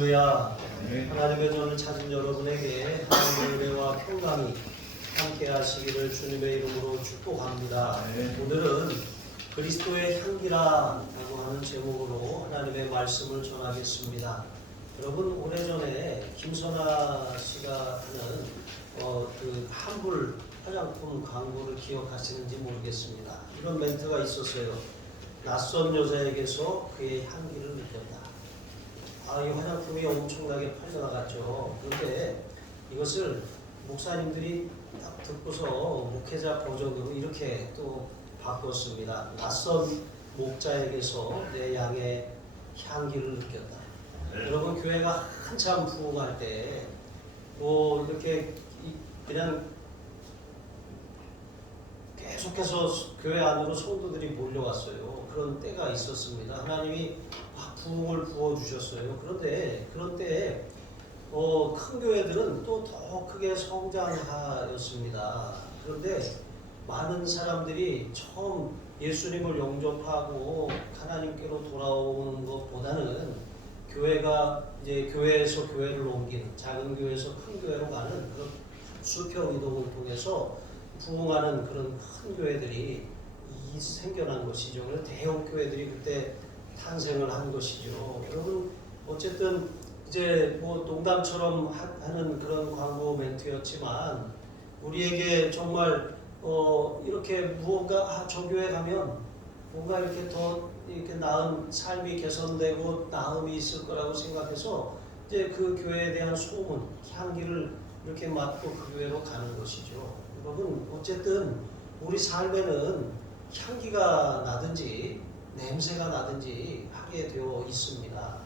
할렐루야. 하나님의 전을 찾은 여러분에게 하나님의 은혜와 평강이 함께 하시기를 주님의 이름으로 축복합니다. 오늘은 그리스도의 향기라고 하는 제목으로 하나님의 말씀을 전하겠습니다. 여러분, 오래전에 김선아 씨가 하는 그 한불 화장품 광고를 기억하시는지 모르겠습니다. 이런 멘트가 있었어요. 낯선 여자에게서 그의 향기를 느꼈다. 이 화장품이 엄청나게 팔려나갔죠. 그런데 이것을 목사님들이 딱 듣고서 목회자 버전으로 이렇게 또 바꿨습니다. 낯선 목자에게서 내 양의 향기를 느꼈다. 여러분, 교회가 한참 부흥할 때 이렇게 그냥 계속해서 교회 안으로 성도들이 몰려왔어요. 그런 때가 있었습니다. 하나님이 부흥을 부어주셨어요. 그런데 그런 때에 큰 교회들은 또 더 크게 성장하였습니다. 그런데 많은 사람들이 처음 예수님을 영접하고 하나님께로 돌아오는 것보다는 교회가 이제 교회에서 교회를 옮기는, 작은 교회에서 큰 교회로 가는 그런 수평 이동을 통해서 부흥하는 그런 큰 교회들이 생겨난 것이죠. 그래서 대형 교회들이 그때 탄생을 한 것이죠. 여러분, 어쨌든 이제 농담처럼 하는 그런 광고 멘트였지만 우리에게 정말 이렇게 무언가 저 교회 가면 뭔가 이렇게 더 이렇게 나은 삶이 개선되고 나음이 있을 거라고 생각해서 이제 그 교회에 대한 소문, 향기를 이렇게 맡고 그 교회로 가는 것이죠. 여러분, 어쨌든 우리 삶에는 향기가 나든지 냄새가 나든지 하게 되어 있습니다.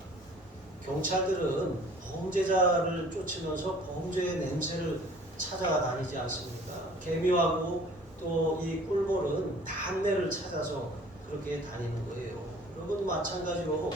경찰들은 범죄자를 쫓으면서 범죄의 냄새를 찾아가 다니지 않습니까? 개미하고 또 이 꿀벌은 단내를 찾아서 그렇게 다니는 거예요. 여러분, 마찬가지로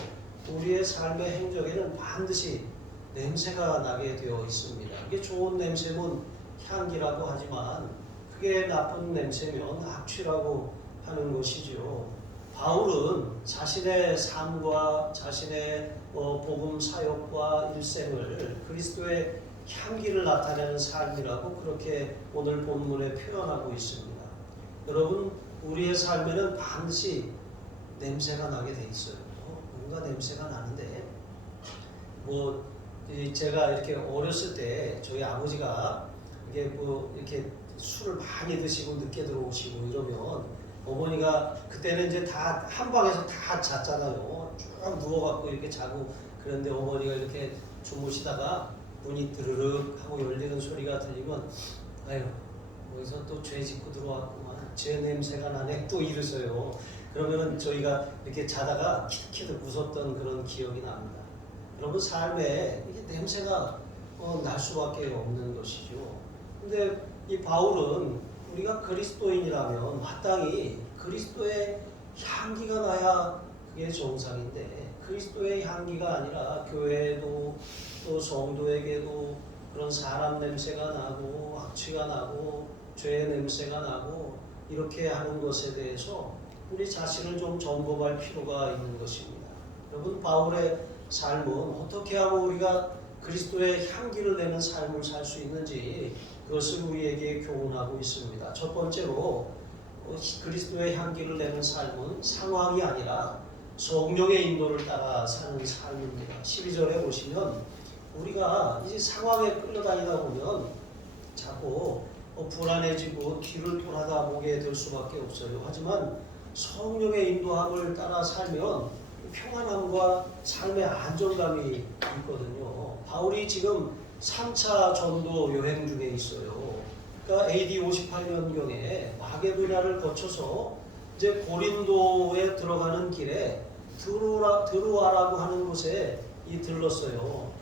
우리의 삶의 행적에는 반드시 냄새가 나게 되어 있습니다. 이게 좋은 냄새면 향기라고 하지만 그게 나쁜 냄새면 악취라고 하는 것이죠. 바울은 자신의 삶과 자신의 복음 사역과 일생을 그리스도의 향기를 나타내는 삶이라고 그렇게 오늘 본문에 표현하고 있습니다. 여러분, 우리의 삶에는 반드시 냄새가 나게 돼 있어요. 뭔가 냄새가 나는데 제가 이렇게 어렸을 때 저희 아버지가 이렇게 술을 많이 드시고 늦게 들어오시고 이러면 어머니가 그때는 이제 다 한 방에서 다 잤잖아요. 쭉 누워갖고 이렇게 자고 그런데 어머니가 이렇게 주무시다가 문이 드르륵 하고 열리는 소리가 들리면 아유, 거기서 또 죄 짓고 들어왔구만, 죄 냄새가 나네, 또 이러세요. 그러면은 저희가 이렇게 자다가 키득키득 웃었던 그런 기억이 납니다. 여러분, 삶에 이게 냄새가 날 수밖에 없는 것이죠. 근데 이 바울은 우리가 그리스도인이라면 마땅히 그리스도의 향기가 나야 그게 정상인데 그리스도의 향기가 아니라 교회에도 또 성도에게도 그런 사람 냄새가 나고 악취가 나고 죄의 냄새가 나고 이렇게 하는 것에 대해서 우리 자신을 좀 점검할 필요가 있는 것입니다. 여러분, 바울의 삶은 어떻게 하면 우리가 그리스도의 향기를 내는 삶을 살 수 있는지 그것을 우리에게 교훈하고 있습니다. 첫 번째로 그리스도의 향기를 내는 삶은 상황이 아니라 성령의 인도를 따라 사는 삶입니다. 12절에 보시면 우리가 이제 상황에 끌려다니다 보면 자꾸 불안해지고 뒤를 돌아다보게 될 수밖에 없어요. 하지만 성령의 인도함을 따라 살면 평안함과 삶의 안정감이 있거든요. 바울이 지금 3차 전도 여행 중에 있어요. 그러니까 AD 58년경에 마게도냐를 거쳐서 이제 고린도에 들어가는 길에 드로아라고 하는 곳에 들렀어요.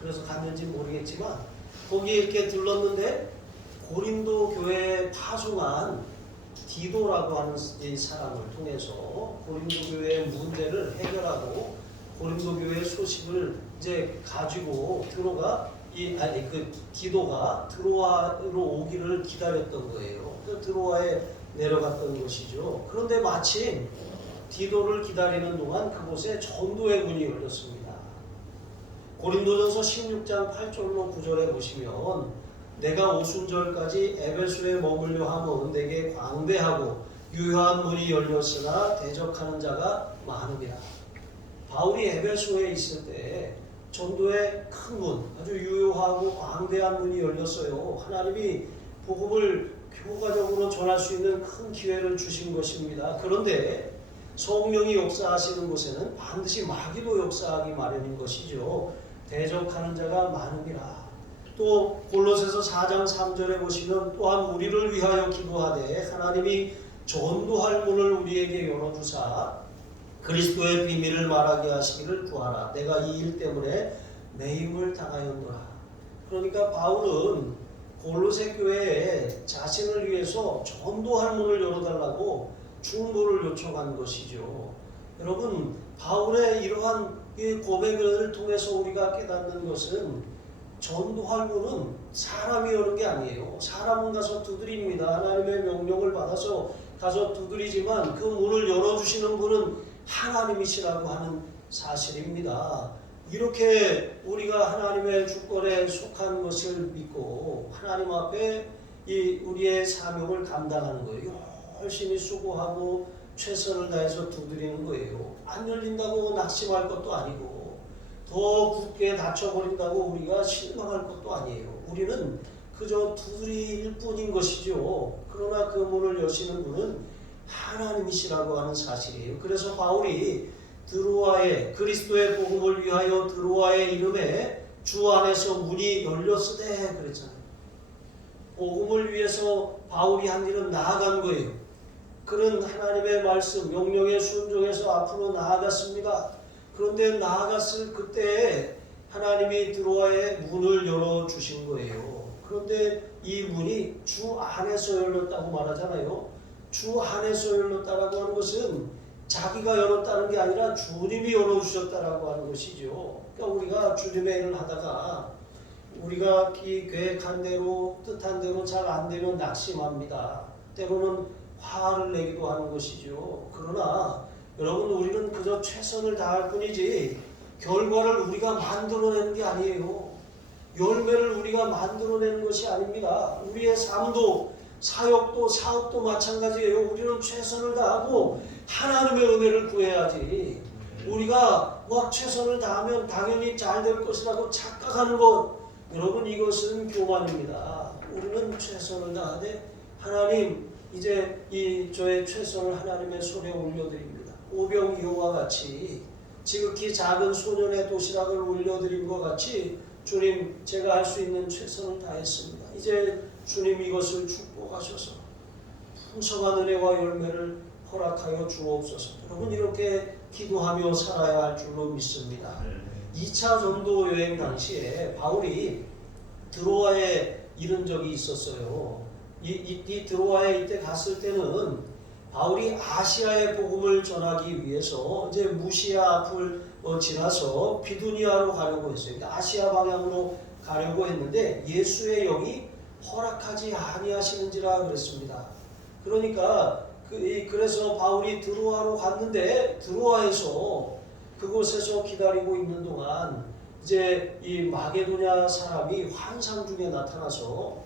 그래서 갔는지 모르겠지만 거기에 이렇게 들렀는데 고린도 교회에 파송한 디도라고 하는 이 사람을 통해서 고린도 교회의 문제를 해결하고 고린도 교회의 소식을 이제 가지고 디도가 드로아로 오기를 기다렸던 거예요. 드로아에 내려갔던 것이죠. 그런데 마침 디도를 기다리는 동안 그곳에 전도의 문이 열렸습니다. 고린도전서 16장 8절로 9절에 보시면 내가 오순절까지 에베소에 머물려 함은 내게 광대하고 유효한 문이 열렸으나 대적하는 자가 많음이라. 바울이 에베소에 있을 때 전도의 큰 문, 아주 유효하고 광대한 문이 열렸어요. 하나님이 복음을 효과적으로 전할 수 있는 큰 기회를 주신 것입니다. 그런데 성령이 역사하시는 곳에는 반드시 마귀도 역사하기 마련인 것이죠. 대적하는 자가 많음이라. 또 골로새서 4장 3절에 보시면 또한 우리를 위하여 기도하되 하나님이 전도할 문을 우리에게 열어주사 그리스도의 비밀을 말하게 하시기를 구하라. 내가 이 일 때문에 매임을 당하였노라. 그러니까 바울은 골로새 교회에 자신을 위해서 전도할 문을 열어달라고 중보를 요청한 것이죠. 여러분, 바울의 이러한 고백을 통해서 우리가 깨닫는 것은 전도할 문은 사람이 여는 게 아니에요. 사람은 가서 두드립니다. 하나님의 명령을 받아서 가서 두드리지만 그 문을 열어주시는 분은 하나님이시라고 하는 사실입니다. 이렇게 우리가 하나님의 주권에 속한 것을 믿고 하나님 앞에 우리의 사명을 감당하는 거예요. 열심히 수고하고 최선을 다해서 두드리는 거예요. 안 열린다고 낙심할 것도 아니고 더 굳게 닫혀버린다고 우리가 실망할 것도 아니에요. 우리는 그저 두드릴 뿐인 것이죠. 그러나 그 문을 여시는 분은 하나님이시라고 하는 사실이에요. 그래서 바울이 드로아의 그리스도의 복음을 위하여 드로아의 이름에 주 안에서 문이 열렸으되 그랬잖아요. 복음을 위해서 바울이 한 일은 나아간 거예요. 그는 하나님의 말씀 명령에 순종해서 앞으로 나아갔습니다. 그런데 나아갔을 그때에 하나님이 드로아의 문을 열어주신 거예요. 그런데 이 문이 주 안에서 열렸다고 말하잖아요. 주 안에서 열렸다라고 하는 것은 자기가 열었다는 게 아니라 주님이 열어주셨다라고 하는 것이죠. 그러니까 우리가 주님의 일을 하다가 우리가 계획한 대로 뜻한 대로 잘 안 되면 낙심합니다. 때로는 화를 내기도 하는 것이죠. 그러나 여러분, 우리는 그저 최선을 다할 뿐이지 결과를 우리가 만들어내는 게 아니에요. 열매를 우리가 만들어내는 것이 아닙니다. 우리의 삶도 사역도 사업도 마찬가지예요. 우리는 최선을 다하고 하나님의 은혜를 구해야지. 우리가 막 최선을 다하면 당연히 잘 될 것이라고 착각하는 것, 여러분, 이것은 교만입니다. 우리는 최선을 다하되 하나님, 이제 저의 최선을 하나님의 손에 올려드립니다. 오병이어와 같이 지극히 작은 소년의 도시락을 올려드린 것 같이 주님, 제가 할 수 있는 최선을 다했습니다. 이제 주님 이것을 축복하셔서 풍성한 은혜와 열매를 허락하여 주옵소서. 여러분, 이렇게 기도하며 살아야 할 줄로 믿습니다. 2차 전도 여행 당시에 바울이 드로아에 이른 적이 있었어요. 이 드로아에 이때 갔을 때는 바울이 아시아의 복음을 전하기 위해서 이제 무시아 앞을 지나서 비두니아로 가려고 했어요. 그러니까 아시아 방향으로 가려고 했는데 예수의 영이 허락하지 아니하시는지라 그랬습니다. 그러니까 그래서 바울이 드로아로 갔는데 드로아에서 그곳에서 기다리고 있는 동안 이제 이 마게도냐 사람이 환상 중에 나타나서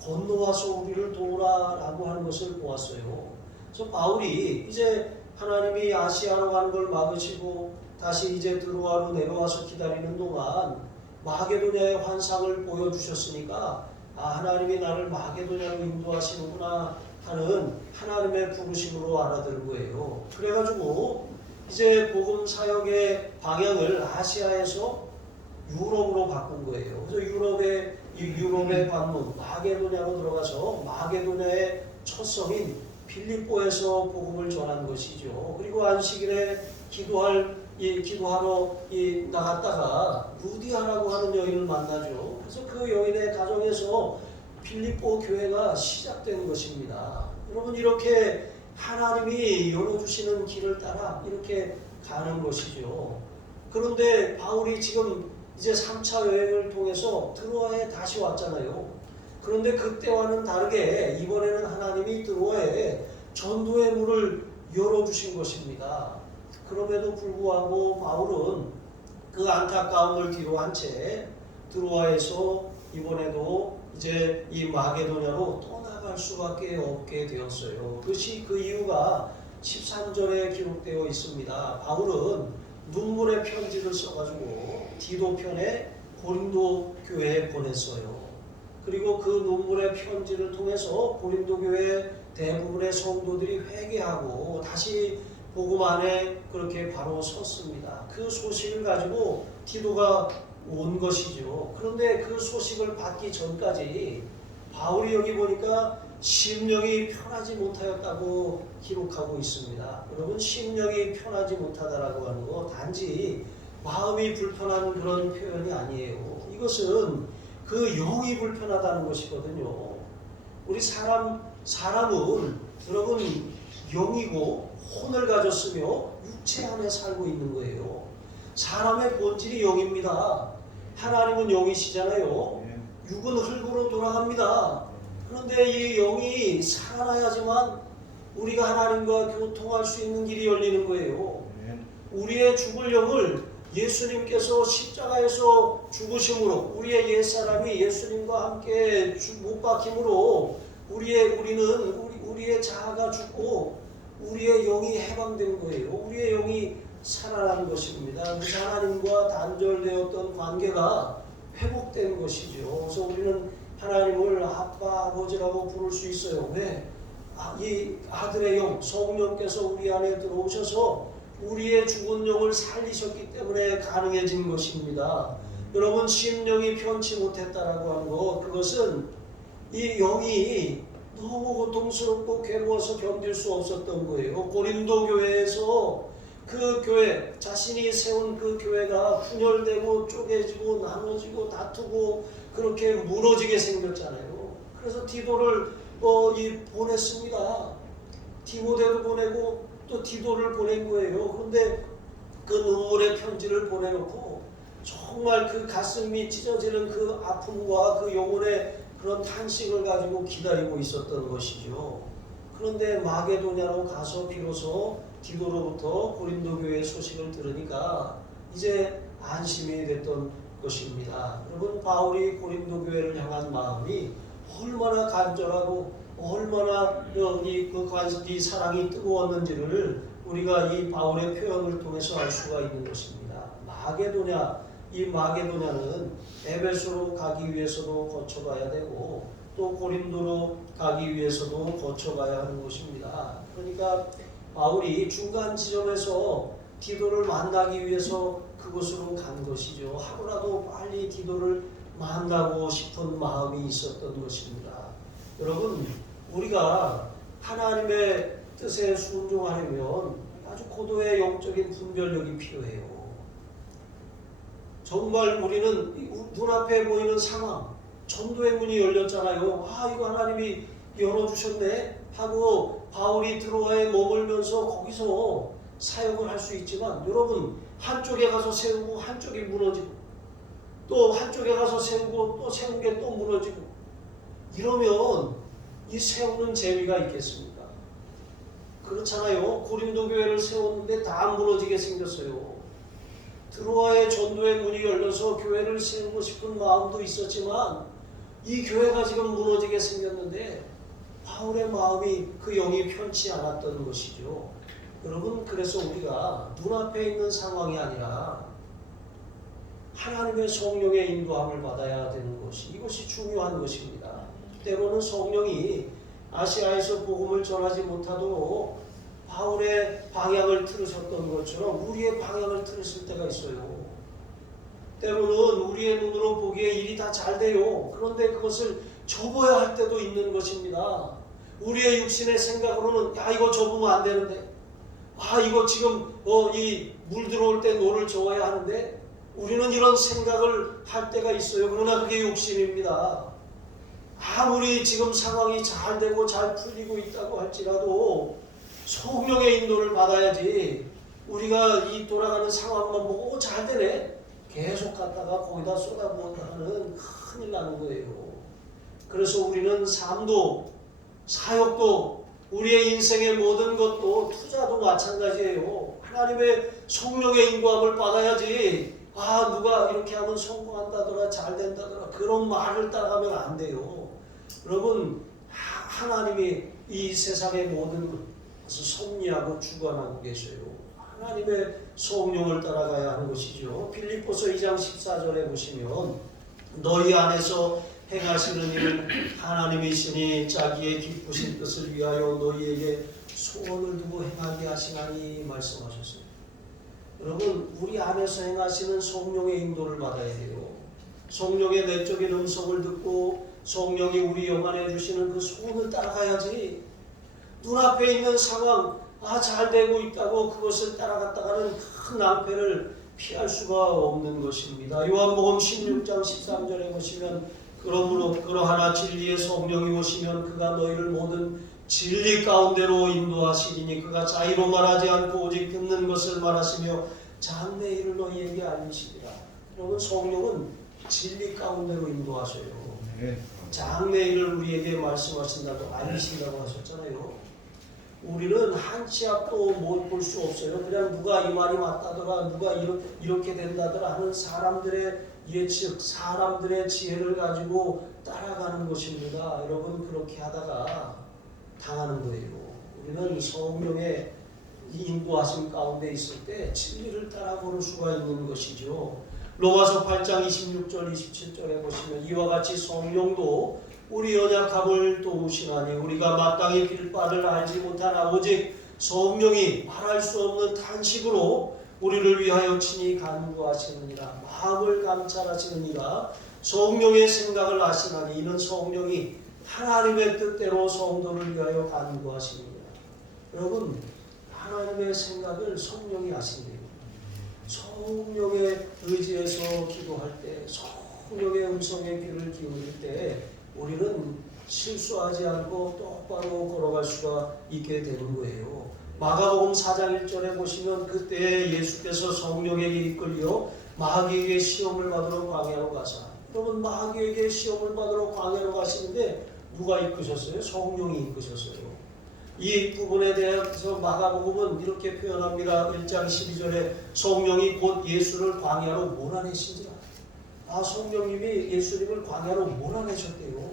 건너와서 우리를 도우라라고 하는 것을 보았어요. 그래서 바울이 이제 하나님이 아시아로 가는 걸 막으시고 다시 이제 드로아로 내려와서 기다리는 동안 마게도냐의 환상을 보여주셨으니까 하나님이 나를 마게도냐로 인도하시는구나 하는 하나님의 부르심으로 알아들은 거예요. 그래가지고 이제 복음 사역의 방향을 아시아에서 유럽으로 바꾼 거예요. 그래서 유럽의 관문 마게도냐로 들어가서 마게도냐의 첫 성인 빌립보에서 복음을 전한 것이죠. 그리고 안식일에 기도하러 나갔다가 루디아라고 하는 여인을 만나죠. 그래서 그 여인의 가정에서 빌립보 교회가 시작된 것입니다. 여러분, 이렇게 하나님이 열어주시는 길을 따라 이렇게 가는 것이죠. 그런데 바울이 지금 이제 3차 여행을 통해서 드로아에 다시 왔잖아요. 그런데 그때와는 다르게 이번에는 하나님이 드로아에 전도의 문을 열어주신 것입니다. 그럼에도 불구하고 바울은 그 안타까움을 뒤로 한 채 드로아에서 이번에도 이제 이 마게도냐로 떠나갈 수밖에 없게 되었어요. 그것이 그 이유가 13절에 기록되어 있습니다. 바울은 눈물의 편지를 써가지고 디도 편에 고린도 교회에 보냈어요. 그리고 그 눈물의 편지를 통해서 고린도 교회 대부분의 성도들이 회개하고 다시 복음 안에 그렇게 바로 섰습니다. 그 소식을 가지고 디도가 온 것이죠. 그런데 그 소식을 받기 전까지 바울이 여기 보니까 심령이 편하지 못하였다고 기록하고 있습니다. 여러분, 심령이 편하지 못하다라고 하는 거 단지 마음이 불편한 그런 표현이 아니에요. 이것은 그 영이 불편하다는 것이거든요. 우리 사람은 여러분 영이고 혼을 가졌으며 육체 안에 살고 있는 거예요. 사람의 본질이 영입니다. 하나님은 영이시잖아요. 육은 흙으로 돌아갑니다. 그런데 이 영이 살아나야지만 우리가 하나님과 교통할 수 있는 길이 열리는 거예요. 우리의 죽을 영을 예수님께서 십자가에서 죽으심으로 우리의 옛사람이 예수님과 함께 못 박힘으로 우리의 자아가 죽고 우리의 영이 해방되는 거예요. 우리의 영이 살아나는 것입니다. 그래서 하나님과 단절되었던 관계가 회복되는 것이죠. 그래서 우리는 하나님을 아빠, 아버지라고 부를 수 있어요. 왜? 이 아들의 영, 성령께서 우리 안에 들어오셔서 우리의 죽은 영을 살리셨기 때문에 가능해진 것입니다. 여러분, 심령이 편치 못했다라고 하는 것, 그것은 이 영이 너무 고통스럽고 괴로워서 견딜 수 없었던 거예요. 고린도 교회에서 그 교회, 자신이 세운 그 교회가 분열되고 쪼개지고 나눠지고 다투고 그렇게 무너지게 생겼잖아요. 그래서 디도를 보냈습니다. 디모데도 보내고 또 디도를 보낸 거예요. 그런데 그 눈물의 편지를 보내놓고 정말 그 가슴이 찢어지는 그 아픔과 그 영혼의 그런 탄식을 가지고 기다리고 있었던 것이죠. 그런데 마게도냐로 가서 비로소 디도로부터 고린도 교회의 소식을 들으니까 이제 안심이 됐던 것입니다. 여러분, 바울이 고린도 교회를 향한 마음이 얼마나 간절하고 얼마나 이 사랑이 뜨거웠는지를 우리가 이 바울의 표현을 통해서 알 수가 있는 것입니다. 이 마게도냐는 에베소로 가기 위해서도 거쳐가야 되고 또 고린도로 가기 위해서도 거쳐가야 하는 것입니다. 그러니까 바울이 중간 지점에서 디도를 만나기 위해서 그곳으로 간 것이죠. 하루라도 빨리 디도를 만나고 싶은 마음이 있었던 것입니다. 여러분, 우리가 하나님의 뜻에 순종하려면 아주 고도의 영적인 분별력이 필요해요. 정말 우리는 눈앞에 보이는 상황, 전도의 문이 열렸잖아요. 이거 하나님이 열어주셨네 하고 바울이 드로아에 머물면서 거기서 사역을 할 수 있지만, 여러분, 한쪽에 가서 세우고 한쪽이 무너지고 또 한쪽에 가서 세우고 또 세운 게 또 무너지고 이러면 이 세우는 재미가 있겠습니까? 그렇잖아요. 고린도 교회를 세웠는데 다 무너지게 생겼어요. 드로아의 전도의 문이 열려서 교회를 세우고 싶은 마음도 있었지만 이 교회가 지금 무너지게 생겼는데 바울의 마음이 그 영이 편치 않았던 것이죠. 여러분, 그래서 우리가 눈앞에 있는 상황이 아니라 하나님의 성령의 인도함을 받아야 되는 것이, 이것이 중요한 것입니다. 때로는 성령이 아시아에서 복음을 전하지 못하도록 바울의 방향을 틀으셨던 것처럼 우리의 방향을 틀으실 때가 있어요. 때로는 우리의 눈으로 보기에 일이 다 잘 돼요. 그런데 그것을 접어야 할 때도 있는 것입니다. 우리의 육신의 생각으로는 이거 접으면 안 되는데, 이거 지금 이 물 들어올 때 노를 저어야 하는데, 우리는 이런 생각을 할 때가 있어요. 그러나 그게 욕심입니다. 아무리 지금 상황이 잘 되고 잘 풀리고 있다고 할지라도 성령의 인도를 받아야지, 우리가 이 돌아가는 상황만 보고 잘 되네 계속 갔다가 거기다 쏟아부었다가는 큰일 나는 거예요. 그래서 우리는 삶도 사역도 우리의 인생의 모든 것도 투자도 마찬가지예요. 하나님의 성령의 인도함을 받아야지 누가 이렇게 하면 성공한다더라, 잘 된다더라, 그런 말을 따라가면 안 돼요. 여러분, 하나님이 이 세상의 모든 것을 섭리하고 주관하고 계셔요. 하나님의 성령을 따라가야 하는 것이죠. 빌립보서 2장 14절에 보시면 너희 안에서 행하시는 일은 하나님이시니 자기의 기쁘신 뜻을 위하여 너희에게 소원을 두고 행하게 하시나니 말씀하셨어요. 여러분, 우리 안에서 행하시는 성령의 인도를 받아야 돼요. 성령의 내적인 음성을 듣고 성령이 우리 영 안에 주시는 그 소원을 따라가야지. 눈앞에 있는 상황, 잘 되고 있다고 그것을 따라갔다가는 큰 낭패를 피할 수가 없는 것입니다. 요한복음 16장 13절에 보시면 그러므로 그러하나 진리의 성령이 오시면 그가 너희를 모든 진리 가운데로 인도하시리니 그가 자의로 말하지 않고 오직 듣는 것을 말하시며 장래 일을 너희에게 알리시리라. 여러분, 성령은 진리 가운데로 인도하셔요. 장래 일을 우리에게 말씀하신다고 알리신다고 하셨잖아요. 우리는 한 치 앞도 못 볼 수 없어요. 그냥 누가 이 말이 맞다더라, 누가 이렇게 된다더라 하는 사람들의 예측, 사람들의 지혜를 가지고 따라가는 것입니다. 여러분, 그렇게 하다가 당하는 거예요. 우리는 성령의 인도하심 가운데 있을 때 진리를 따라 걸을 수가 있는 것이죠. 로마서 8장 26절 27절에 보시면 이와 같이 성령도 우리 연약함을 도우시나니 우리가 마땅히 빌 바를 알지 못하나 오직 성령이 말할 수 없는 탄식으로 우리를 위하여 친히 간구하시느니라. 마음을 감찰하시느니라. 성령의 생각을 아시나니 이는 성령이 하나님의 뜻대로 성도를 위하여 간구하시느니라. 여러분, 하나님의 생각을 성령이 아시네요. 성령의 의지에서 기도할 때, 성령의 음성에 귀를 기울일 때 우리는 실수하지 않고 똑바로 걸어갈 수가 있게 되는 거예요. 마가복음 4장 1절에 보시면 그때 예수께서 성령에게 이끌려 마귀에게 시험을 받으러 광야로 가사. 여러분, 마귀에게 시험을 받으러 광야로 가시는데 누가 이끄셨어요? 성령이 이끄셨어요. 이 부분에 대해서 마가복음은 이렇게 표현합니다. 1장 12절에 성령이 곧 예수를 광야로 몰아내신지라. 성령님이 예수님을 광야로 몰아내셨대요.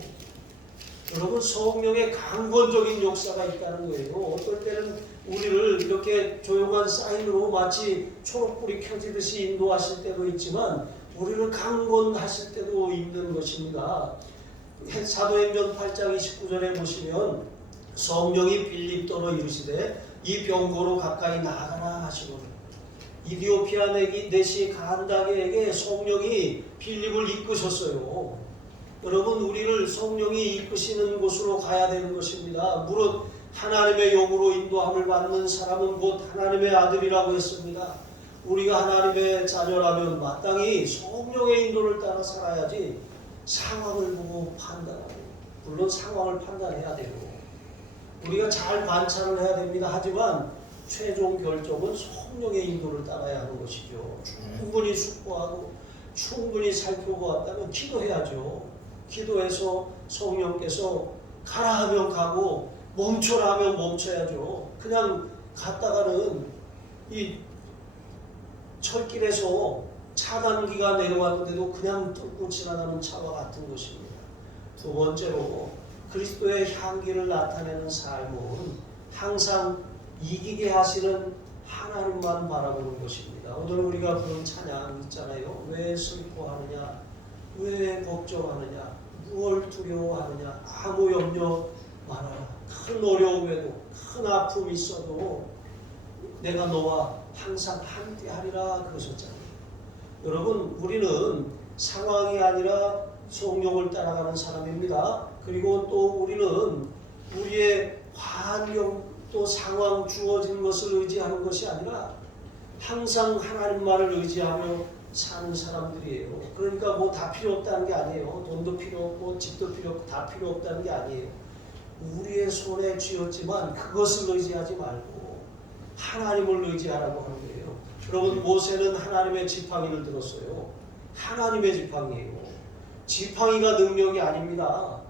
여러분, 성령의 강권적인 역사가 있다는 거예요. 어떨 때는 우리를 이렇게 조용한 사인으로 마치 초록불이 켜지듯이 인도하실 때도 있지만 우리를 강권하실 때도 있는 것입니다. 사도행전 8장 29절에 보시면 성령이 빌립도로 이르시되 이 병고로 가까이 나가라 하시거든요. 이디오피아 내시 간다게에게 성령이 빌립을 이끄셨어요. 여러분, 우리를 성령이 이끄시는 곳으로 가야 되는 것입니다. 무릇 하나님의 영으로 인도함을 받는 사람은 곧 하나님의 아들이라고 했습니다. 우리가 하나님의 자녀라면 마땅히 성령의 인도를 따라 살아야지 상황을 보고 판단하고, 물론 상황을 판단해야 되고 우리가 잘 관찰을 해야 됩니다. 하지만 최종 결정은 성령의 인도를 따라야 하는 것이죠. 충분히 숙고하고 충분히 살펴보았다면 기도해야죠. 기도해서 성령께서 가라 하면 가고 멈춰라 하면 멈춰야죠. 그냥 갔다가는 이 철길에서 차단기가 내려왔는데도 그냥 뚫고 지나가는 차와 같은 것입니다. 두 번째로 그리스도의 향기를 나타내는 삶은 항상 이기게 하시는 하나님만 바라보는 것입니다. 오늘 우리가 부른 찬양 있잖아요. 왜 슬퍼하느냐, 왜 걱정하느냐, 무엇을 두려워하느냐, 아무 염려 말아라. 큰 어려움에도 큰 아픔이 있어도 내가 너와 항상 함께하리라 그러셨잖아요. 여러분, 우리는 상황이 아니라 성령을 따라가는 사람입니다. 그리고 또 우리는 우리의 환경 또 상황 주어진 것을 의지하는 것이 아니라 항상 하나님만을 의지하며 사는 사람들이에요. 그러니까 뭐 다 필요 없다는 게 아니에요. 돈도 필요 없고 집도 필요 없고 다 필요 없다는 게 아니에요. 우리의 손에 쥐었지만 그것을 의지하지 말고 하나님을 의지하라고 하는 거예요. 여러분, 모세는 하나님의 지팡이를 들었어요. 하나님의 지팡이에요. 지팡이가 능력이 아닙니다.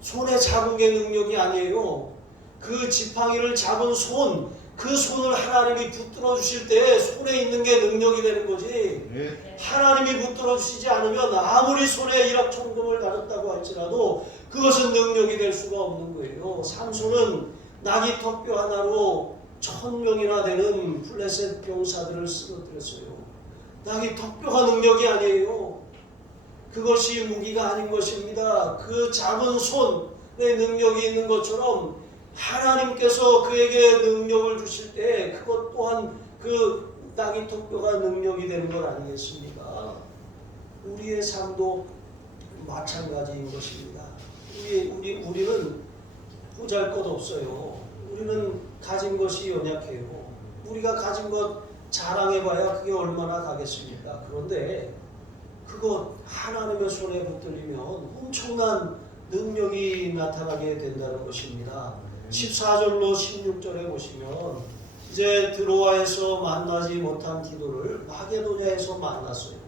손에 잡은 게 능력이 아니에요. 그 지팡이를 잡은 손, 그 손을 하나님이 붙들어 주실 때 손에 있는 게 능력이 되는 거지. 하나님이 붙들어 주시지 않으면 아무리 손에 일확천금을 가졌다고 할지라도 그것은 능력이 될 수가 없는 거예요. 삼손은 나귀 턱뼈 하나로 1000명이나 되는 블레셋 병사들을 쓰러뜨렸어요. 나귀 턱뼈가 능력이 아니에요. 그것이 무기가 아닌 것입니다. 그 작은 손에 능력이 있는 것처럼 하나님께서 그에게 능력을 주실 때 그것 또한 그 나귀 턱뼈가 능력이 되는 것 아니겠습니까? 우리의 삶도 마찬가지인 것입니다. 우리는 보잘것없어요. 우리는 가진 것이 연약해요. 우리가 가진 것 자랑해봐야 그게 얼마나 가겠습니까? 그런데 그것 하나님의 손에 붙들리면 엄청난 능력이 나타나게 된다는 것입니다. 14절로 16절에 보시면 이제 드로아에서 만나지 못한 기도를 마게도냐에서 만났어요.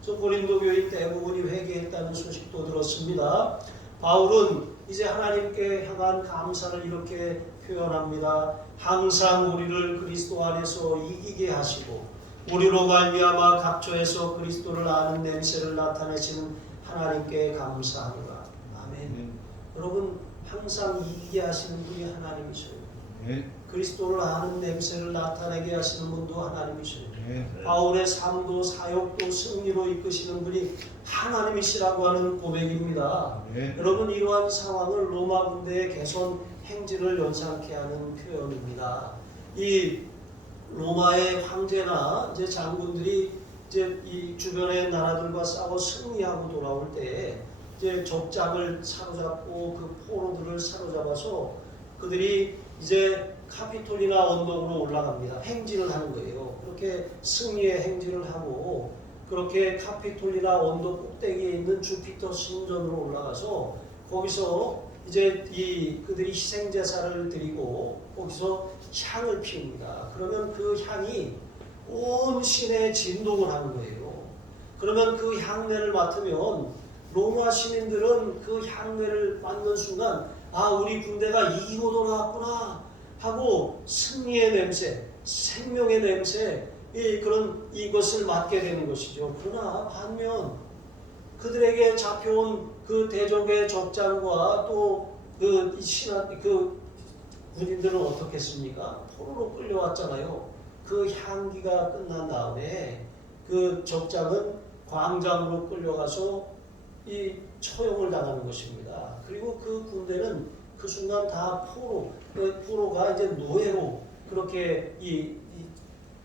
그래서 고린도 교인 대부분이 회개했다는 소식도 들었습니다. 바울은 이제 하나님께 향한 감사를 이렇게 표현합니다. 항상 우리를 그리스도 안에서 이기게 하시고 우리로 말미암아 각처에서 그리스도를 아는 냄새를 나타내시는 하나님께 감사하노라. 아멘. 여러분 항상 이기게 하시는 분이 하나님이셔요. 그리스도를 아는 냄새를 나타내게 하시는 분도 하나님이셔요. 바울의 삶도 사역도 승리로 이끄시는 분이 하나님이시라고 하는 고백입니다. 여러분 이러한 상황을 로마 군대의 개선 행진을 연상케 하는 표현입니다. 이 로마의 황제나 이제 장군들이 이제 이 주변의 나라들과 싸워 승리하고 돌아올 때 이제 적장을 사로잡고 그 포로들을 사로잡아서 그들이 이제 카피톨리나 언덕으로 올라갑니다. 행진을 하는 거예요. 그렇게 승리의 행진을 하고 그렇게 카피톨리나 언덕 꼭대기에 있는 주피터 신전으로 올라가서 거기서 이제 그들이 희생 제사를 드리고 거기서 향을 피웁니다. 그러면 그 향이 온 시내에 진동을 하는 거예요. 그러면 그 향내를 맡으면 로마 시민들은 그 향내를 맡는 순간 아 우리 군대가 이기고 돌아왔구나 하고 승리의 냄새, 생명의 냄새 그런 이것을 맡게 되는 것이죠. 그러나 반면 그들에게 잡혀온 그 대적의 적장과 또 그 군인들은 어떻겠습니까? 포로로 끌려왔잖아요. 그 향기가 끝난 다음에 그 적장은 광장으로 끌려가서 이 처형을 당하는 것입니다. 그리고 그 군대는 그 순간 다 포로가 이제 노예로 그렇게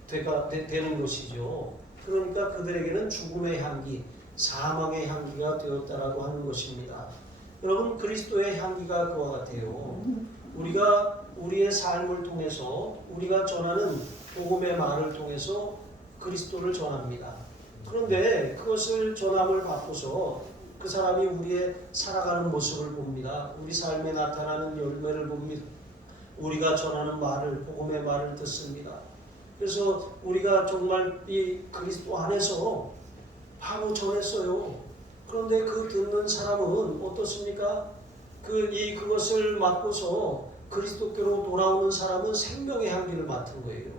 되는 것이죠. 그러니까 그들에게는 죽음의 향기, 사망의 향기가 되었다라고 하는 것입니다. 여러분 그리스도의 향기가 그와 같아요. 우리가 우리의 삶을 통해서 우리가 전하는 복음의 말을 통해서 그리스도를 전합니다. 그런데 그것을 전함을 받고서 그 사람이 우리의 살아가는 모습을 봅니다. 우리 삶에 나타나는 열매를 봅니다. 우리가 전하는 말을 복음의 말을 듣습니다. 그래서 우리가 정말 이 그리스도 안에서 바로 전했어요. 그런데 그 듣는 사람은 어떻습니까? 그것을 맡고서 그리스도께로 돌아오는 사람은 생명의 향기를 맡은 거예요.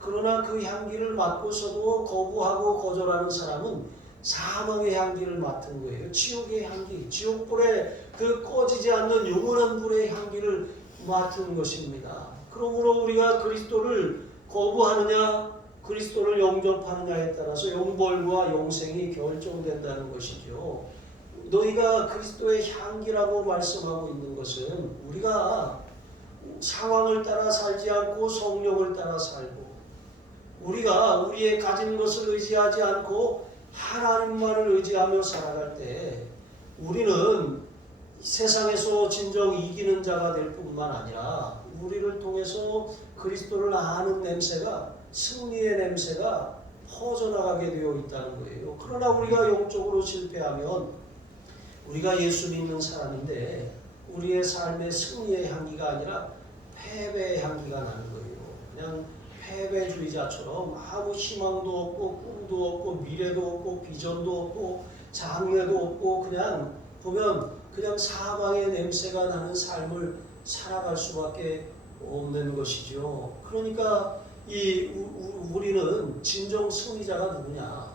그러나 그 향기를 맡고서도 거부하고 거절하는 사람은 사망의 향기를 맡은 거예요. 지옥의 향기, 지옥불에 그 꺼지지 않는 영원한 불의 향기를 맡은 것입니다. 그러므로 우리가 그리스도를 거부하느냐 그리스도를 영접하느냐에 따라서 영벌과 영생이 결정된다는 것이죠. 너희가 그리스도의 향기라고 말씀하고 있는 것은 우리가 상황을 따라 살지 않고 성령을 따라 살고 우리가 우리의 가진 것을 의지하지 않고 하나님만을 의지하며 살아갈 때 우리는 세상에서 진정 이기는 자가 될 뿐만 아니라 우리를 통해서 그리스도를 아는 냄새가 승리의 냄새가 퍼져나가게 되어 있다는 거예요. 그러나 우리가 영적으로 실패하면 우리가 예수 믿는 사람인데 우리의 삶의 승리의 향기가 아니라 패배의 향기가 나는 거예요. 그냥 패배주의자처럼 아무 희망도 없고 꿈도 없고 미래도 없고 비전도 없고 장래도 없고 그냥 보면 그냥 사망의 냄새가 나는 삶을 살아갈 수밖에 없는 것이죠. 그러니까 우리는 진정 승리자가 누구냐?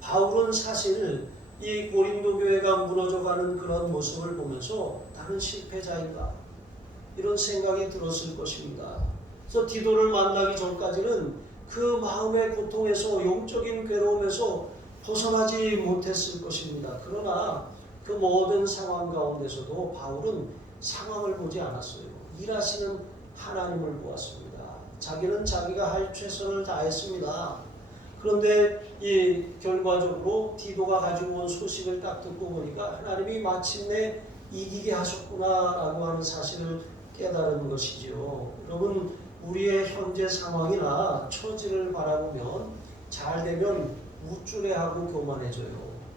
바울은 사실 이 고린도 교회가 무너져가는 그런 모습을 보면서 나는 실패자인가? 이런 생각이 들었을 것입니다. 그래서 디도를 만나기 전까지는 그 마음의 고통에서 영적인 괴로움에서 벗어나지 못했을 것입니다. 그러나 그 모든 상황 가운데서도 바울은 상황을 보지 않았어요. 일하시는 하나님을 보았습니다. 자기는 자기가 할 최선을 다했습니다. 그런데 이 결과적으로 디도가 가지고 온 소식을 딱 듣고 보니까 하나님이 마침내 이기게 하셨구나라고 하는 사실을 깨달은 것이지요. 여러분, 우리의 현재 상황이나 처지를 바라보면 잘 되면 우쭐해하고 교만해져요.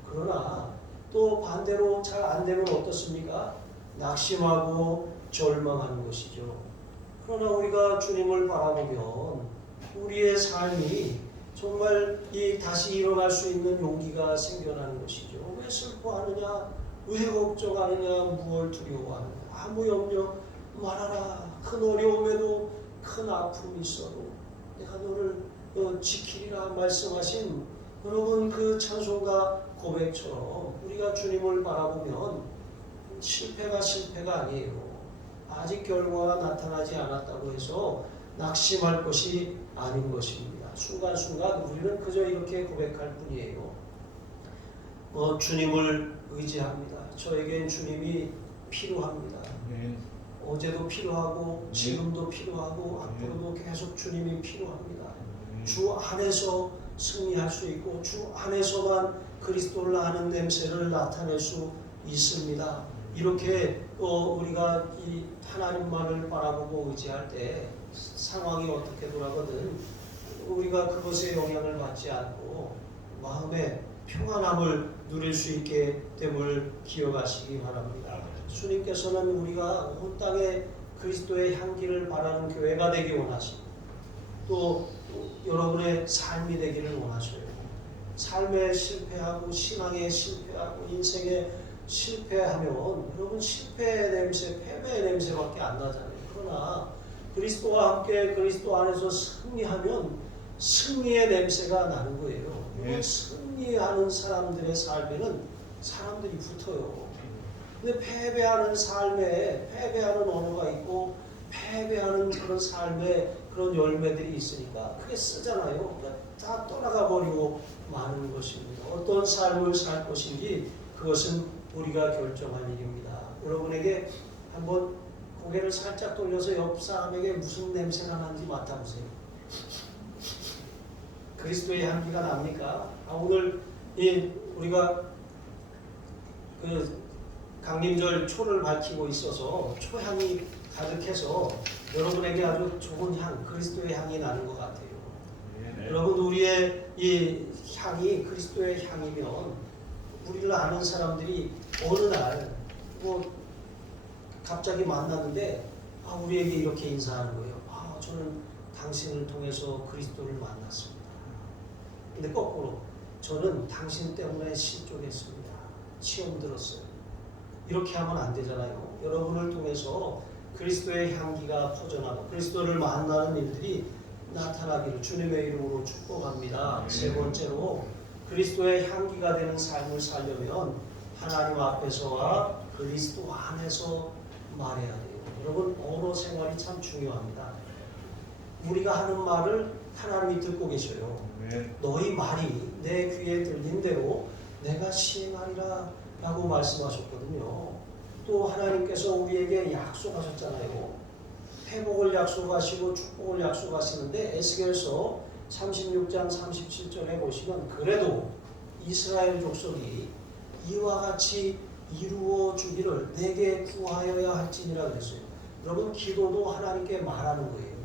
그러나 또 반대로 잘 안 되면 어떻습니까? 낙심하고 절망하는 것이죠. 그러나 우리가 주님을 바라보면 우리의 삶이 정말 다시 일어날 수 있는 용기가 생겨나는 것이죠. 왜 슬퍼하느냐? 왜 걱정하느냐? 무엇을 두려워하느냐? 아무 염려 말하라. 큰 어려움에도 큰 아픔이 있어도 내가 너를 지키리라 말씀하신 여러분 그 찬송가 고백처럼 우리가 주님을 바라보면 실패가 아니에요. 아직 결과가 나타나지 않았다고 해서 낙심할 것이 아닌 것입니다. 순간순간 우리는 그저 이렇게 고백할 뿐이에요. 주님을 의지합니다. 저에겐 주님이 필요합니다. 어제도 필요하고 지금도 필요하고 앞으로도 계속 주님이 필요합니다. 주 안에서 승리할 수 있고 주 안에서만 그리스도를 아는 냄새를 나타낼 수 있습니다. 이렇게 우리가 이 하나님만을 바라보고 의지할 때 상황이 어떻게 돌아가든 우리가 그것에 영향을 받지 않고 마음의 평안함을 누릴 수 있게 됨을 기억하시기 바랍니다. 주님께서는 우리가 온 땅에 그리스도의 향기를 바라는 교회가 되기 원하시고 또 여러분의 삶이 되기를 원하셔요. 삶에 실패하고 신앙에 실패하고 인생에 실패하면 여러분 실패의 냄새, 패배의 냄새밖에 안 나잖아요. 그러나 그리스도와 함께 그리스도 안에서 승리하면 승리의 냄새가 나는 거예요. 승리하는 사람들의 삶에는 사람들이 붙어요. 근데 패배하는 삶에 패배하는 언어가 있고 패배하는 그런 삶에 그런 열매들이 있으니까 그게 쓰잖아요. 그러니까 다 떠나가 버리고 마는 것입니다. 어떤 삶을 살 것인지 그것은 우리가 결정할 일입니다. 여러분에게 한번 고개를 살짝 돌려서 옆 사람에게 무슨 냄새가 나는지 맡아보세요. 그리스도의 향기가 납니까? 오늘 우리가 그 강림절 초를 밝히고 있어서 초향이 가득해서 여러분에게 아주 좋은 향, 그리스도의 향이 나는 것 같아요. 여러분 우리의 이 향이 그리스도의 향이면 우리를 아는 사람들이 어느 날 갑자기 만났는데 우리에게 이렇게 인사하는 거예요. 저는 당신을 통해서 그리스도를 만났습니다. 근데 거꾸로 저는 당신 때문에 실족했습니다. 시험 들었어요. 이렇게 하면 안 되잖아요. 여러분을 통해서 그리스도의 향기가 퍼져나고 그리스도를 만나는 일들이 나타나기를 주님의 이름으로 축복합니다. 세 번째로 그리스도의 향기가 되는 삶을 살려면 하나님 앞에서와 그리스도 안에서 말해야 돼요. 여러분 언어 생활이 참 중요합니다. 우리가 하는 말을 하나님이 듣고 계셔요. 너희 말이 내 귀에 들린 대로 내가 시행하리라 라고 말씀하셨거든요. 또 하나님께서 우리에게 약속하셨잖아요. 회복을 약속하시고 축복을 약속하시는데 에스겔서 36장 37절에 보시면 그래도 이스라엘 족속이 이와 같이 이루어 주기를 내게 구하여야 할지니라 그랬어요. 여러분 기도도 하나님께 말하는 거예요.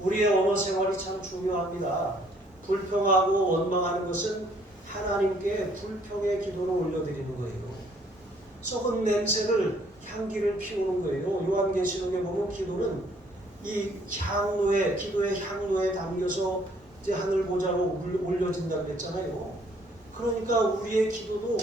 우리의 언어 생활이 참 중요합니다. 불평하고 원망하는 것은 하나님께 불평의 기도를 올려드리는 거예요. 썩은 냄새를 향기를 피우는 거예요. 요한계시록에 보면 기도는 이 향로에 기도의 향로에 담겨서 이제 하늘 보좌로 올려진다고 그랬잖아요. 그러니까 우리의 기도도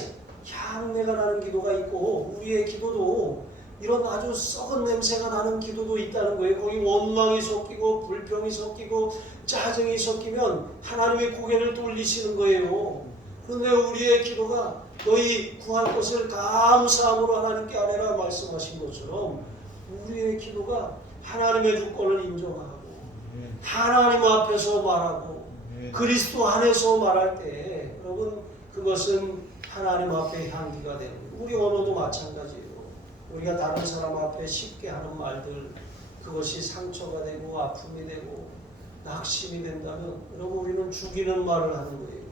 향내가 나는 기도가 있고 우리의 기도도 이런 아주 썩은 냄새가 나는 기도도 있다는 거예요. 거기 원망이 섞이고 불평이 섞이고 짜증이 섞이면 하나님의 고개를 돌리시는 거예요. 그런데 우리의 기도가 너희 구할 것을 감사함으로 하나님께 아뢰라 말씀하신 것처럼 우리의 기도가 하나님의 주권을 인정하고 하나님 앞에서 말하고 그리스도 안에서 말할 때 여러분 그것은 하나님 앞에 향기가 되는 거예요. 우리 언어도 마찬가지예요. 우리가 다른 사람 앞에 쉽게 하는 말들 그것이 상처가 되고 아픔이 되고 낙심이 된다면 여러분 우리는 죽이는 말을 하는 거예요.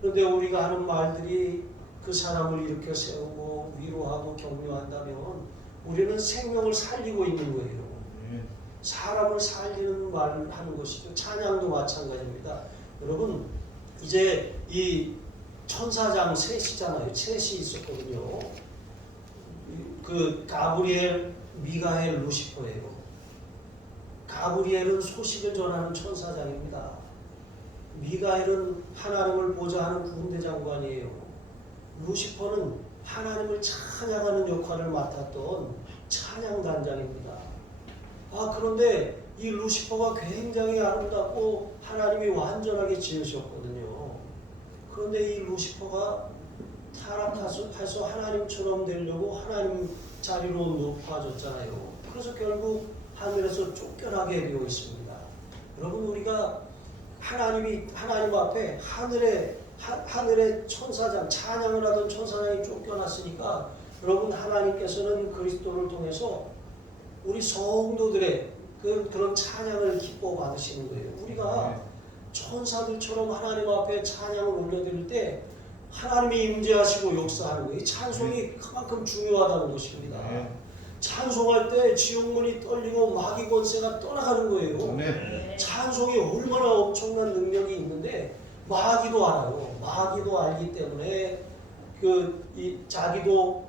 그런데 우리가 하는 말들이 그 사람을 일으켜 세우고 위로하고 격려한다면 우리는 생명을 살리고 있는 거예요. 사람을 살리는 말을 하는 것이죠. 찬양도 마찬가지입니다. 여러분 이제 이 천사장 셋이잖아요. 셋이 있었거든요. 그 가브리엘, 미가엘, 루시퍼예요. 가브리엘은 소식을 전하는 천사장입니다. 미가엘은 하나님을 보좌 하는 군대 장관이에요. 루시퍼는 하나님을 찬양하는 역할을 맡았던 찬양단장입니다. 그런데 이 루시퍼가 굉장히 아름답고 하나님이 완전하게 지으셨거든요. 그런데 이 루시퍼가 타락해서 하나님처럼 되려고 하나님 자리로 높아졌잖아요. 그래서 결국 하늘에서 쫓겨나게 되어 있습니다. 여러분 우리가 하나님 앞에 하늘의 천사장 찬양을 하던 천사장이 쫓겨났으니까 여러분 하나님께서는 그리스도를 통해서 우리 성도들의 그런 찬양을 기뻐 받으시는 거예요. 우리가 천사들처럼 하나님 앞에 찬양을 올려드릴 때 하나님이 임재하시고 역사하는 거예요. 찬송이 그만큼 중요하다는 것입니다. 찬송할 때 지옥문이 떨리고 마귀 권세가 떠나가는 거예요. 찬송이 얼마나 엄청난 능력이 있는데 마귀도 알아요. 마귀도 알기 때문에 자기도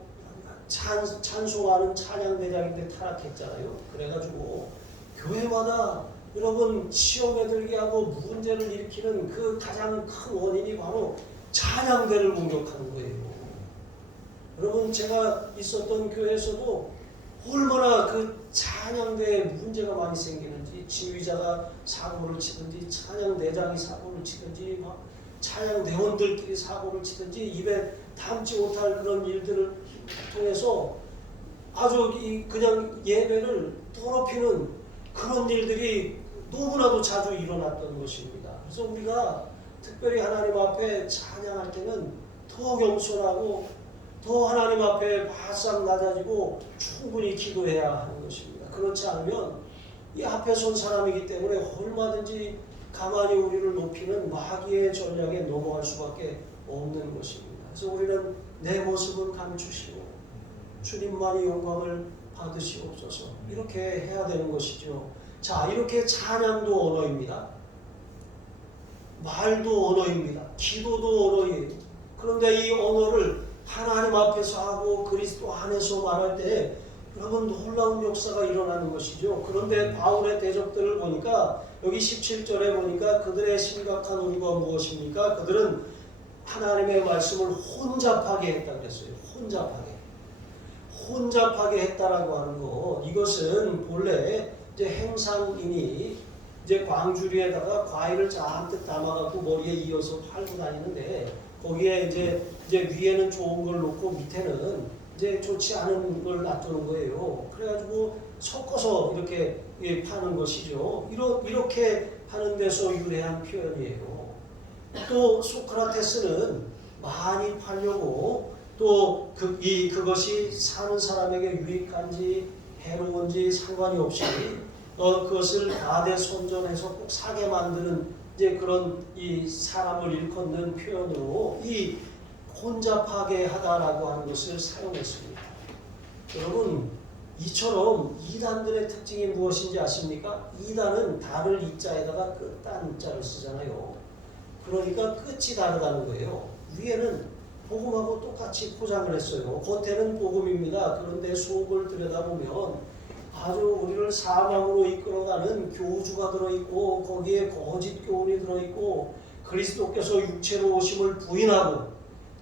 찬송하는 찬양대장인데 타락했잖아요. 그래가지고 교회마다 여러분 시험에 들게 하고 문제를 일으키는 그 가장 큰 원인이 바로 찬양대를 공격하는 거예요. 여러분 제가 있었던 교회에서도 얼마나 그 찬양대에 문제가 많이 생기는지 지휘자가 사고를 치든지 찬양대장이 사고를 치든지 막 찬양대원들끼리 사고를 치든지 입에 담지 못할 그런 일들을 통해서 아주 그냥 예배를 더럽히는 그런 일들이 너무나도 자주 일어났던 것입니다. 그래서 우리가 특별히 하나님 앞에 찬양할 때는 더 겸손하고 더 하나님 앞에 바싹 낮아지고 충분히 기도해야 하는 것입니다. 그렇지 않으면 이 앞에 선 사람이기 때문에 얼마든지 가만히 우리를 높이는 마귀의 전략에 넘어갈 수밖에 없는 것입니다. 그래서 우리는 내 모습은 감추시고 주님만이 영광을 받으시옵소서 이렇게 해야 되는 것이죠. 자, 이렇게 찬양도 언어입니다. 말도 언어입니다. 기도도 언어예요. 그런데 이 언어를 하나님 앞에서 하고 그리스도 안에서 말할 때 여러분 놀라운 역사가 일어나는 것이죠. 그런데 바울의 대적들을 보니까 여기 17절에 보니까 그들의 심각한 우리가 무엇입니까? 그들은 하나님의 말씀을 혼잡하게 했다 그랬어요. 혼잡하게 했다라고 하는 것. 이것은 본래 이제 행상인이 이제 광주리에다가 과일을 잔뜩 담아갖고 머리에 이어서 팔고 다니는데 거기에 이제 위에는 좋은 걸 놓고 밑에는 이제 좋지 않은 걸 놔두는 거예요. 그래가지고 섞어서 이렇게 파는 것이죠. 이렇게 하는 데서 유래한 표현이에요. 또 소크라테스는 많이 팔려고 또 그것이 사는 사람에게 유익한지 해로운지 상관이 없이 그것을 가대손전해서 꼭 사게 만드는 이제 그런 이 사람을 일컫는 표현으로 이 혼잡하게 하다라고 하는 것을 사용했습니다. 여러분 이처럼 이단들의 특징이 무엇인지 아십니까? 이단은 달을 이자에다가 끝단 자를 쓰잖아요. 그러니까 끝이 다르다는 거예요. 위에는 복음하고 똑같이 포장을 했어요. 겉에는 복음입니다. 그런데 속을 들여다보면 아주 우리를 사망으로 이끌어가는 교주가 들어있고 거기에 거짓 교훈이 들어있고 그리스도께서 육체로 오심을 부인하고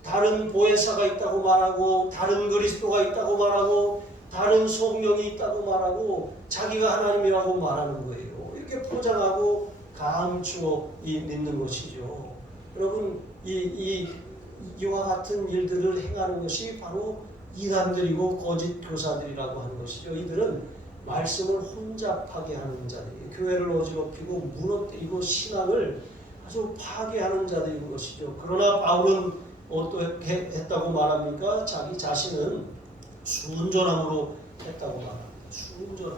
다른 보혜사가 있다고 말하고 다른 그리스도가 있다고 말하고 다른 성령이 있다고 말하고 자기가 하나님이라고 말하는 거예요. 이렇게 포장하고 감추어 있는 것이죠. 여러분 이와 같은 일들을 행하는 것이 바로 이단들이고 거짓 교사들이라고 하는 것이죠. 이들은 말씀을 혼잡하게 하는 자들이에요. 교회를 어지럽히고 무너뜨리고 신앙을 아주 파괴하는 자들인 것이죠. 그러나 바울은 어떻게 했다고 말합니까? 자기 자신은 순전함으로 했다고 말합니다. 순전함.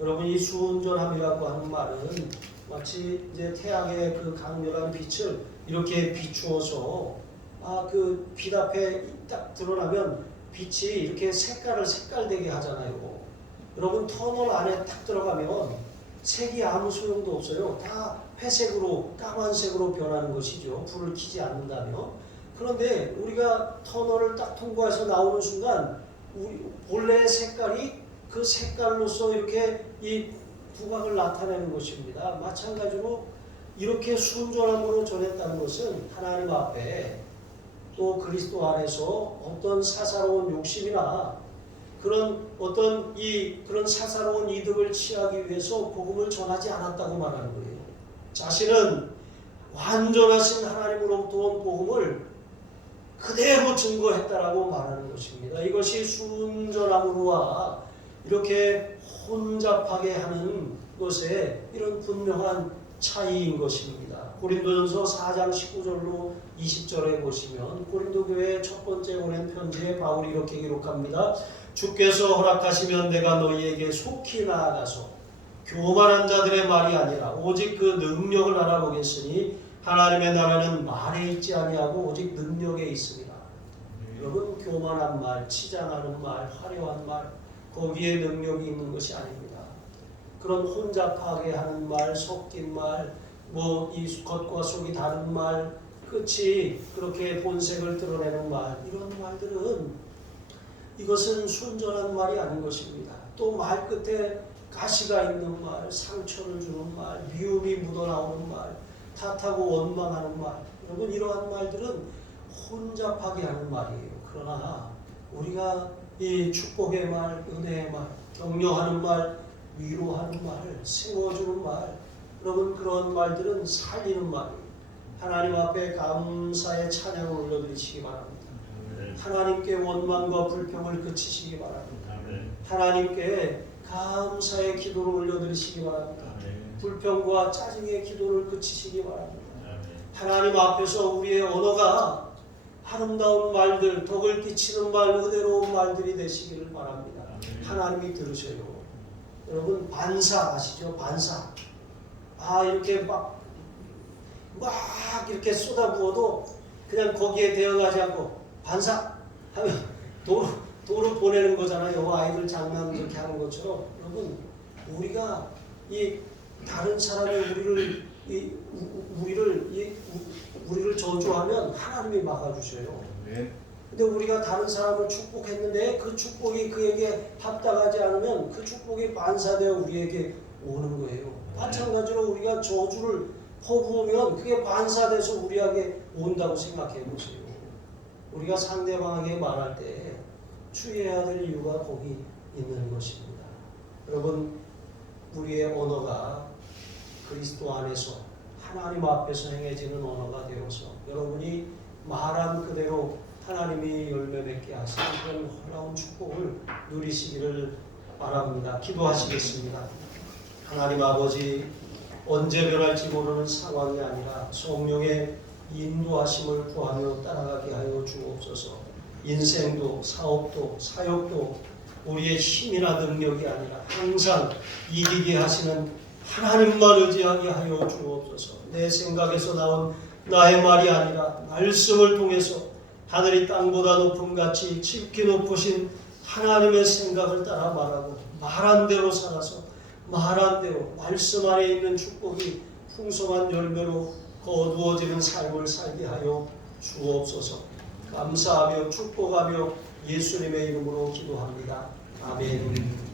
여러분 이 순전함이라고 하는 말은 마치 이제 태양의 그 강렬한 빛을 이렇게 비추어서 그 빛 앞에 딱 드러나면 빛이 이렇게 색깔되게 하잖아요. 여러분 터널 안에 딱 들어가면 색이 아무 소용도 없어요. 다 회색으로 까만색으로 변하는 것이죠. 불을 켜지 않는다면. 그런데 우리가 터널을 딱 통과해서 나오는 순간 우리 본래의 색깔이 그 색깔로서 이렇게 이 부각을 나타내는 것입니다. 마찬가지로 이렇게 순전함으로 전했다는 것은 하나님 앞에 또 그리스도 안에서 어떤 사사로운 욕심이나 그런 그런 사사로운 이득을 취하기 위해서 복음을 전하지 않았다고 말하는 거예요. 자신은 완전하신 하나님으로부터 온 복음을 그대로 증거했다라고 말하는 것입니다. 이것이 순전함으로와 이렇게 혼잡하게 하는 것에 이런 분명한 차이인 것입니다. 고린도전서 4장 19절로 20절에 보시면 고린도 교회의 첫 번째 보낸 편지에 바울이 이렇게 기록합니다. 주께서 허락하시면 내가 너희에게 속히 나아가서 교만한 자들의 말이 아니라 오직 그 능력을 알아보겠으니 하나님의 나라는 말에 있지 아니하고 오직 능력에 있습니다. 여러분 교만한 말, 치장하는 말, 화려한 말 거기에 능력이 있는 것이 아닙니다. 그런 혼잡하게 하는 말, 섞인 말, 이 겉과 속이 다른 말, 끝이 그렇게 본색을 드러내는 말, 이런 말들은 이것은 순전한 말이 아닌 것입니다. 또 말 끝에 가시가 있는 말, 상처를 주는 말, 미움이 묻어나오는 말, 탓하고 원망하는 말, 여러분 이러한 말들은 혼잡하게 하는 말이에요. 그러나 우리가 이 축복의 말, 은혜의 말, 격려하는 말, 위로하는 말, 세워주는 말, 여러분 그런 말들은 살리는 말이에요. 하나님 앞에 감사의 찬양을 올려드리시기 바랍니다. 하나님께 원망과 불평을 그치시기 바랍니다. 하나님께 감사의 기도를 올려드리시기 바랍니다. 불평과 짜증의 기도를 그치시기 바랍니다. 하나님 앞에서 우리의 언어가 아름다운 말들, 덕을 끼치는 말, 은혜로운 말들이 되시기를 바랍니다. 하나님이 들으셔요. 여러분 반사 아시죠? 반사. 이렇게 막 이렇게 쏟아부어도 그냥 거기에 대응하지 않고 반사 하면 도로 보내는 거잖아요. 아이들 장난 이렇게 하는 것처럼. 여러분 우리가 이 다른 사람이 우리를 저주하면 하나님이 막아주셔요. 근데 우리가 다른 사람을 축복했는데 그 축복이 그에게 합당하지 않으면 그 축복이 반사되어 우리에게 오는 거예요. 마찬가지로 우리가 저주를 퍼부으면 그게 반사돼서 우리에게 온다고 생각해 보세요. 우리가 상대방에게 말할 때 주의해야 될 이유가 거기 있는 것입니다. 여러분 우리의 언어가 그리스도 안에서 하나님 앞에서 행해지는 언어가 되어서 여러분이 말한 그대로 하나님이 열매 맺게 하시는 그런 놀라운 축복을 누리시기를 바랍니다. 기도하시겠습니다. 하나님 아버지, 언제 변할지 모르는 상황이 아니라 성령의 인도하심을 구하며 따라가게 하여 주옵소서. 인생도 사업도 사역도 우리의 힘이나 능력이 아니라 항상 이기게 하시는 하나님만 의지하게 하여 주옵소서. 내 생각에서 나온 나의 말이 아니라 말씀을 통해서 하늘이 땅보다 높음 같이 깊게 높으신 하나님의 생각을 따라 말하고 말한 대로 살아서 말한 대로 말씀 안에 있는 축복이 풍성한 열매로 거두어지는 삶을 살게 하여 주옵소서. 감사하며 축복하며 예수님의 이름으로 기도합니다. 아멘.